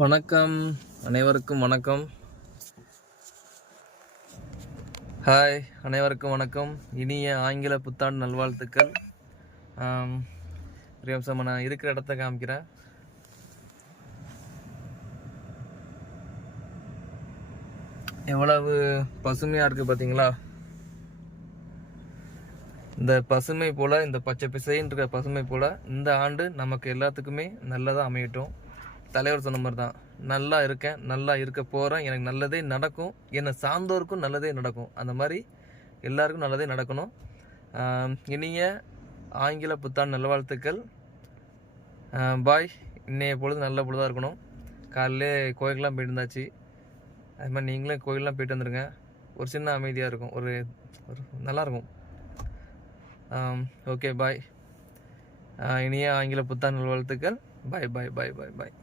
வணக்கம், அனைவருக்கும் வணக்கம். ஹாய், அனைவருக்கும் வணக்கம். இனிய ஆங்கில புத்தாண்டு நல்வாழ்த்துக்கள். ஒரு நிமிஷம் நான் இருக்கிற இடத்த காமிக்கிறேன். எவ்வளவு பசுமையாக இருக்குது பார்த்தீங்களா? இந்த பசுமை போல், இந்த பச்சை பிசைன்னு இருக்கிற பசுமை போல் இந்த ஆண்டு நமக்கு எல்லாத்துக்குமே நல்லதாக அமையட்டும். தலைவர் சொன்ன மாதிரி தான், நல்லா இருக்கேன், நல்லா இருக்க போகிறேன், எனக்கு நல்லதே நடக்கும், என்னை சார்ந்தோருக்கும் நல்லதே நடக்கும். அந்த மாதிரி எல்லாருக்கும் நல்லதே நடக்கணும். இனிய ஆங்கில புத்தாண்டு நல்வாழ்த்துக்கள். பாய். இன்னைய பொழுது நல்ல பொழுதாக இருக்கணும். காலையிலே கோயிலுக்கெலாம் போயிட்டு இருந்தாச்சு. அது மாதிரி நீங்களும் கோயிலெலாம் போயிட்டு வந்துடுங்க. ஒரு சின்ன அமைதியாக இருக்கும், ஒரு நல்லாயிருக்கும். ஓகே, பாய். இனிய ஆங்கில புத்தாண்டு நல்வாழ்த்துக்கள். பாய் பாய் பாய் பாய் பாய்.